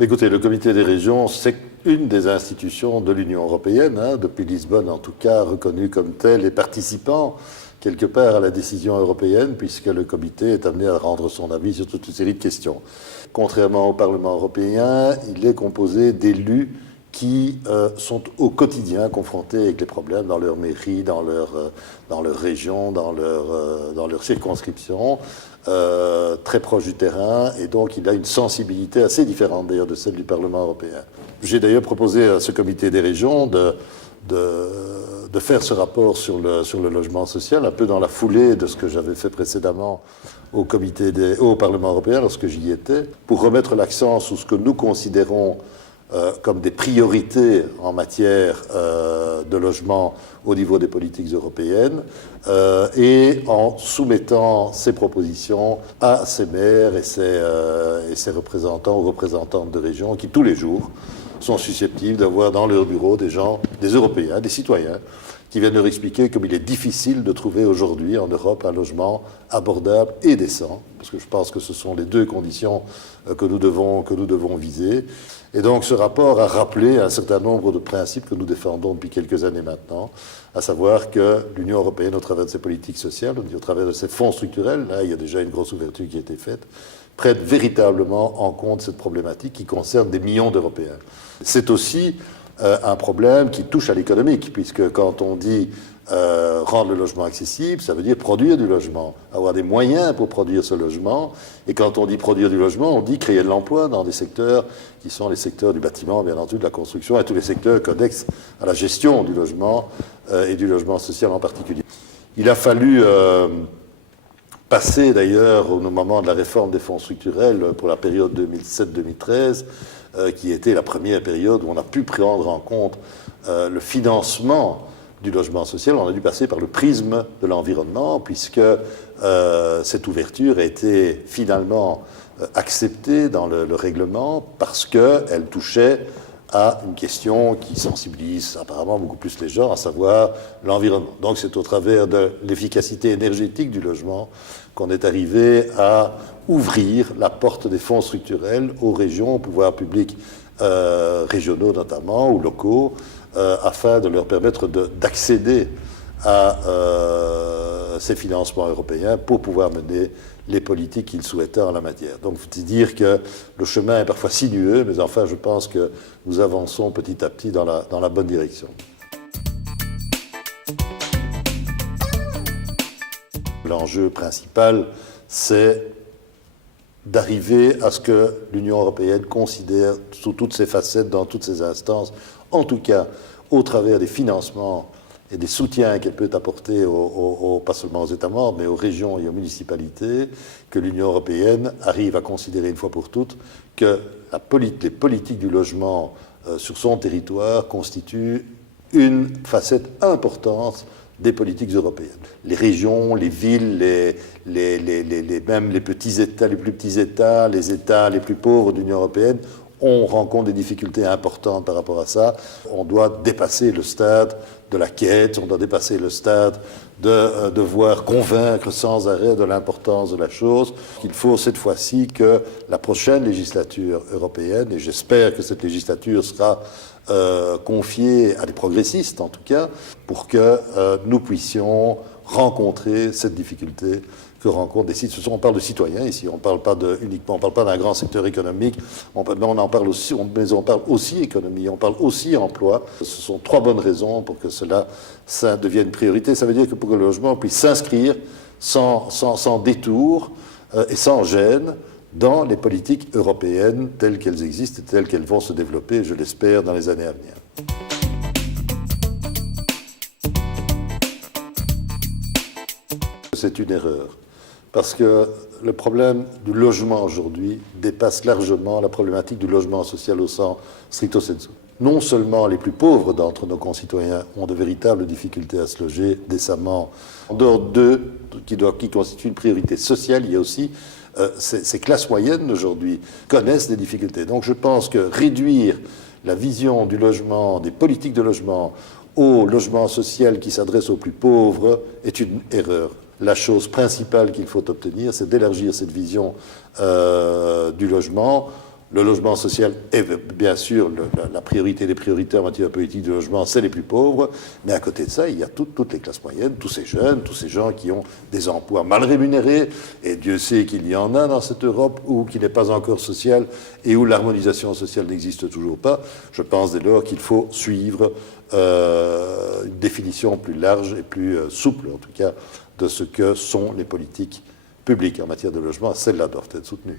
Mais écoutez, le Comité des régions, c'est une des institutions de l'Union européenne, depuis Lisbonne en tout cas, reconnue comme telle et participant quelque part à la décision européenne, puisque le comité est amené à rendre son avis sur toute une série de questions. Contrairement au Parlement européen, il est composé d'élus qui sont au quotidien confrontés avec les problèmes dans leur mairie, dans leur région, dans leur circonscription, très proche du terrain, et donc il a une sensibilité assez différente d'ailleurs de celle du Parlement européen. J'ai d'ailleurs proposé à ce comité des régions de faire ce rapport sur le logement social, un peu dans la foulée de ce que j'avais fait précédemment au Parlement européen lorsque j'y étais, pour remettre l'accent sur ce que nous considérons comme des priorités en matière de logement au niveau des politiques européennes, et en soumettant ces propositions à ces maires et ces représentants ou représentantes de régions qui, tous les jours, sont susceptibles d'avoir dans leur bureau des gens, des Européens, des citoyens, qui viennent leur expliquer comme il est difficile de trouver aujourd'hui en Europe un logement abordable et décent, parce que je pense que ce sont les deux conditions que nous devons viser. Et donc ce rapport a rappelé un certain nombre de principes que nous défendons depuis quelques années maintenant, à savoir que l'Union européenne, au travers de ses politiques sociales, au travers de ses fonds structurels, là il y a déjà une grosse ouverture qui a été faite, prenne véritablement en compte cette problématique qui concerne des millions d'Européens. C'est aussi un problème qui touche à l'économique, puisque quand on dit rendre le logement accessible, ça veut dire produire du logement, avoir des moyens pour produire ce logement. Et quand on dit produire du logement, on dit créer de l'emploi dans des secteurs qui sont les secteurs du bâtiment, bien entendu, de la construction, et tous les secteurs connexes à la gestion du logement et du logement social en particulier. Il a fallu passer d'ailleurs au moment de la réforme des fonds structurels pour la période 2007-2013, qui était la première période où on a pu prendre en compte le financement du logement social. On a dû passer par le prisme de l'environnement, puisque cette ouverture a été finalement acceptée dans le règlement, parce qu'elle touchait à une question qui sensibilise apparemment beaucoup plus les gens, à savoir l'environnement. Donc c'est au travers de l'efficacité énergétique du logement qu'on est arrivé à ouvrir la porte des fonds structurels aux régions, aux pouvoirs publics régionaux notamment, ou locaux, afin de leur permettre d'accéder à ces financements européens pour pouvoir mener les politiques qu'ils souhaitaient en la matière. Donc, il faut dire que le chemin est parfois sinueux, mais enfin, je pense que nous avançons petit à petit dans la bonne direction. L'enjeu principal, c'est d'arriver à ce que l'Union européenne considère sous toutes ses facettes, dans toutes ses instances, en tout cas au travers des financements et des soutiens qu'elle peut apporter pas seulement aux États membres, mais aux régions et aux municipalités, que l'Union européenne arrive à considérer une fois pour toutes que les politiques du logement sur son territoire constituent une facette importante des politiques européennes. Les régions, les villes, même les petits États, les plus petits États, les États les plus pauvres de l'Union européenne, on rencontre des difficultés importantes par rapport à ça. On doit dépasser le stade de la quête, on doit dépasser le stade de devoir convaincre sans arrêt de l'importance de la chose. Il faut cette fois-ci que la prochaine législature européenne, et j'espère que cette législature sera confiée à des progressistes en tout cas, pour que nous puissions rencontrer cette difficulté que rencontrent des citoyens. On parle de citoyens ici, on ne parle pas uniquement, on parle pas d'un grand secteur économique, mais on parle aussi économie, on parle aussi emploi. Ce sont trois bonnes raisons pour que ça devienne une priorité. Ça veut dire que pour que le logement puisse s'inscrire sans détour et sans gêne dans les politiques européennes telles qu'elles existent et telles qu'elles vont se développer, je l'espère, dans les années à venir. C'est une erreur. Parce que le problème du logement aujourd'hui dépasse largement la problématique du logement social au sens stricto sensu. Non seulement les plus pauvres d'entre nos concitoyens ont de véritables difficultés à se loger décemment, en dehors d'eux, qui constituent une priorité sociale, il y a aussi ces classes moyennes aujourd'hui connaissent des difficultés. Donc je pense que réduire la vision du logement, des politiques de logement, au logement social qui s'adresse aux plus pauvres est une erreur. La chose principale qu'il faut obtenir, c'est d'élargir cette vision du logement Le logement social est bien sûr la priorité des priorités en matière de politique de logement, c'est les plus pauvres, mais à côté de ça, il y a toutes les classes moyennes, tous ces jeunes, tous ces gens qui ont des emplois mal rémunérés, et Dieu sait qu'il y en a dans cette Europe, ou qui n'est pas encore sociale, et où l'harmonisation sociale n'existe toujours pas. Je pense dès lors qu'il faut suivre une définition plus large et plus souple, en tout cas, de ce que sont les politiques publiques en matière de logement. Celles-là doivent être soutenues.